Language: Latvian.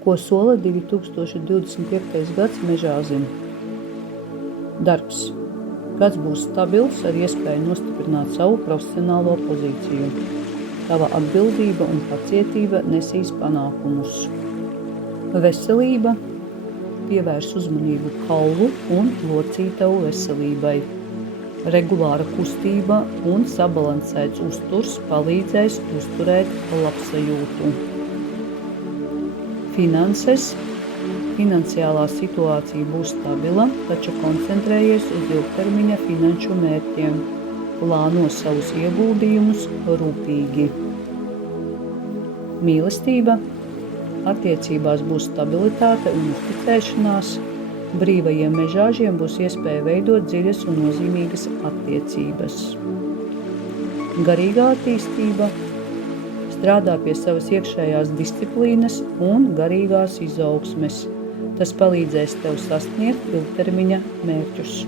Ko sola 2025. gads Mežāzim? Darbs. Gads būs stabils ar iespēju nostiprināt savu profesionālo pozīciju. Tava atbildība un pacietība nesīs panākumus. Veselība. Pievērs uzmanību kaulu un locītavu veselībai. Regulāra kustība un sabalansēts uzturs palīdzēs uzturēt labsajūtu. Finanses. Finansiālā situācija būs stabila, taču koncentrējies uz ilgtermiņa finanšu mērķiem. Plāno savus ieguldījumus rūpīgi. Mīlestība. Attiecībās būs stabilitāte un uzticēšanās. Brīvajiem mežāžiem būs iespēja veidot dziļas un nozīmīgas attiecības. Garīgā attīstība. Strādā pie savas iekšējās disciplīnas un garīgās izaugsmes. Tas palīdzēs tev sasniegt ilgtermiņa mērķus.